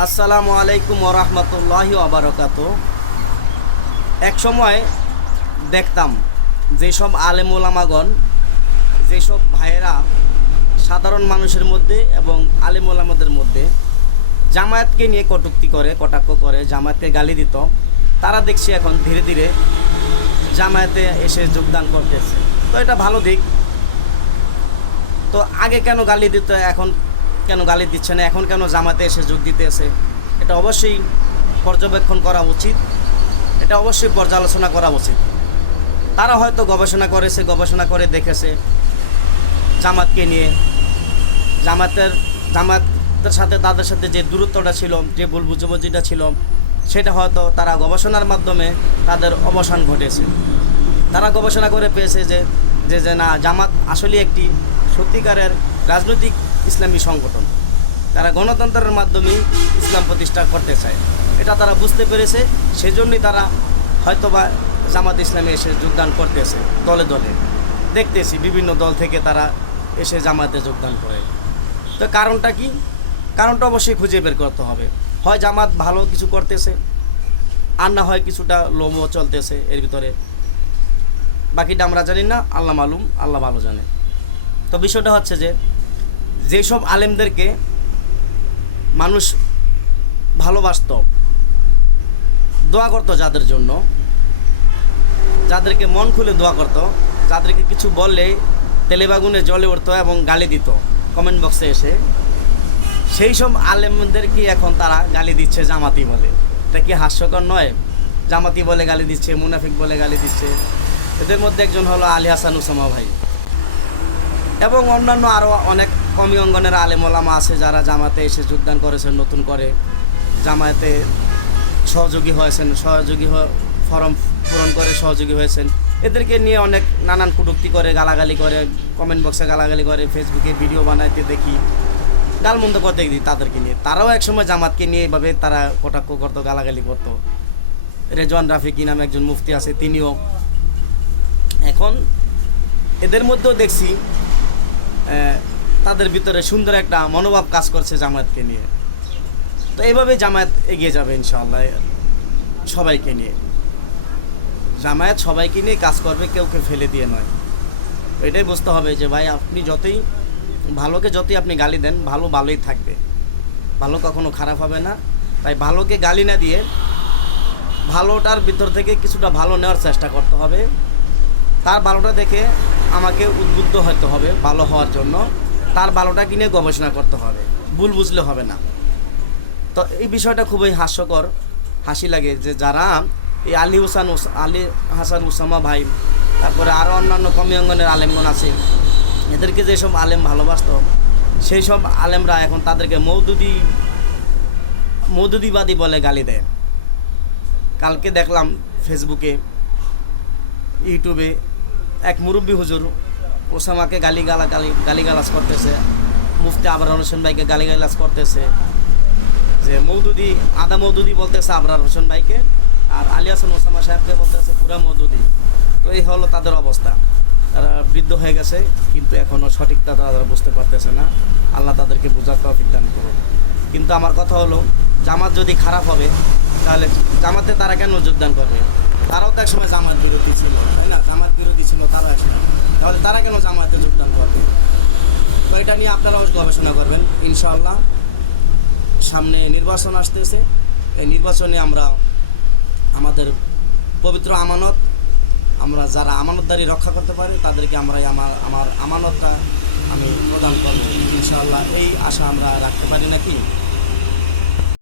আসসালামু আলাইকুম ওরহমতুল্লাহি ওবারাকাতু। এক সময় দেখতাম যেসব আলেম ওলামাগণ, যেসব ভাইয়েরা সাধারণ মানুষের মধ্যে এবং আলেম ওলামাদের মধ্যে জামায়াতকে নিয়ে কটূক্তি করে, কটাক্ষ করে, জামায়াতকে গালি দিত, তারা দেখছি এখন ধীরে ধীরে জামায়াতে এসে যোগদান করতেছে। তো এটা ভালো দিক। তো আগে কেন গালি দিত, এখন কেন গালি দিচ্ছে না, এখন কেন জামাতে এসে যোগ দিতেছে, এটা অবশ্যই পর্যবেক্ষণ করা উচিত, এটা অবশ্যই পর্যালোচনা করা উচিত। তারা হয়তো গবেষণা করেছে, গবেষণা করে দেখেছে জামাতকে নিয়ে, জামাতের সাথে তাদের সাথে যে দূরত্বটা ছিল, যে ভুল বুঝাবুঝিটা ছিল, সেটা হয়তো তারা গবেষণার মাধ্যমে তাদের অবসান ঘটেছে। তারা গবেষণা করে পেয়েছে যে না, জামাত আসলে একটি সত্যিকারের রাজনৈতিক ইসলামী সংগঠন, তারা গণতন্ত্রের মাধ্যমেই ইসলাম প্রতিষ্ঠা করতে চায়, এটা তারা বুঝতে পেরেছে। সেজন্যই তারা হয়তোবা জামাত ইসলামে এসে যোগদান করতেছে। দলে দলে দেখতেছি বিভিন্ন দল থেকে তারা এসে জামাতে যোগদান করে। তো কারণটা কি? কারণটা অবশ্যই খুঁজে বের করতে হবে। হয় জামাত ভালো কিছু করতেছে, আর না হয় কিছুটা লোমও চলতেছে এর ভিতরে, বাকিটা আমরা জানি না, আল্লাহ মালুম, আল্লাহ ভালো জানে। তো বিষয়টা হচ্ছে যেসব আলেমদেরকে মানুষ ভালোবাসত, দোয়া করত, যাদের জন্য, যাদেরকে মন খুলে দোয়া করত, যাদেরকে কিছু বললে তেলেবাগুনে জ্বলে উঠত এবং গালি দিত কমেন্ট বক্সে এসে, সেই সব আলেমদেরকে এখন তারা গালি দিচ্ছে জামাতি বলে। এটা কি হাস্যকর নয়? জামাতি বলে গালি দিচ্ছে, মুনাফিক বলে গালি দিচ্ছে। এদের মধ্যে একজন হলো আলী হাসান উসামা ভাই, এবং অন্যান্য আরও অনেক কমি অঙ্গনের আলেম ওলামা আছে যারা জামাতে এসে যোগদান করেছেন, নতুন করে জামায়াতে সহযোগী হয়েছেন, ফর্ম পূরণ করে সহযোগী হয়েছেন। এদেরকে নিয়ে অনেক নানান কটূক্তি করে, গালাগালি করে, কমেন্ট বক্সে গালাগালি করে, ফেসবুকে ভিডিও বানাইতে দেখি, গালমন্দ করতে দিই তাদেরকে নিয়ে। তারাও একসময় জামাতকে নিয়ে এভাবে তারা কটাক্ষ করতো, গালাগালি করতো। রেজওয়ান রাফিকি নামে একজন মুফতি আছে, তিনিও। এখন এদের মধ্যেও দেখছি তাদের ভিতরে সুন্দর একটা মনোভাব কাজ করছে জামায়াতকে নিয়ে। তো এইভাবে জামায়াত এগিয়ে যাবে ইনশাআল্লাহ, সবাইকে নিয়ে। জামায়াত সবাইকে নিয়ে কাজ করবে, কেউকে ফেলে দিয়ে নয়। এটাই বুঝতে হবে যে ভাই, আপনি যতই আপনি গালি দেন, ভালোই থাকবে, ভালো কখনো খারাপ হবে না। তাই ভালোকে গালি না দিয়ে ভালোটার ভিতর থেকে কিছুটা ভালো নেওয়ার চেষ্টা করতে হবে। তার ভালোটা দেখে আমাকে উদ্বুদ্ধ হতে হবে ভালো হওয়ার জন্য, তার ভালোটা কিনে গবেষণা করতে হবে, ভুল বুঝলে হবে না। তো এই বিষয়টা খুবই হাস্যকর, হাসি লাগে যে যারা এই আলী হাসান উসামা ভাই, তারপরে আরও অন্যান্য কমি অঙ্গনের আলেমগণ আছে, এদেরকে যেসব আলেম ভালোবাসত, সেই সব আলেমরা এখন তাদেরকে মৌদুদিবাদী বলে গালি দেয়। কালকে দেখলাম ফেসবুকে, ইউটিউবে এক মুরব্বী হুজুর ওসামাকে গালিগালাজ করতেছে, মুফতি আবরার হোসেন ভাইকে গালিগালাজ করতেছে, যে আদা মৌদুদি বলতেছে আবরার হোসেন ভাইকে, আর আলী হাসান ওসামা সাহেবকে বলতেছে পুরা মৌদুদি। তো এই হলো তাদের অবস্থা। তারা বৃদ্ধ হয়ে গেছে, কিন্তু এখনও সঠিকটা তারা বুঝতে পারতেছে না। আল্লাহ তাদেরকে বোঝার তৌফিক দান করুন। কিন্তু আমার কথা হলো, জামাত যদি খারাপ হবে, তাহলে জামাতে তারা কেন যোগদান করবে? তারাও তো একসময় জামাত বিরোধী ছিল, তাই না? জামাত বিরোধী ছিল তারাও একসময়, তাহলে তারা কেন জামাতে যোগদান করবে? তো এটা নিয়ে আপনারাও গবেষণা করবেন ইনশাআল্লাহ। সামনে নির্বাচন আসতেছে, এই নির্বাচনে আমরা আমাদের পবিত্র আমানত, আমরা যারা আমানতদারি রক্ষা করতে পারি তাদেরকে আমার আমানতটা আমি প্রদান করব ইনশাআল্লাহ। এই আশা আমরা রাখতে পারি নাকি?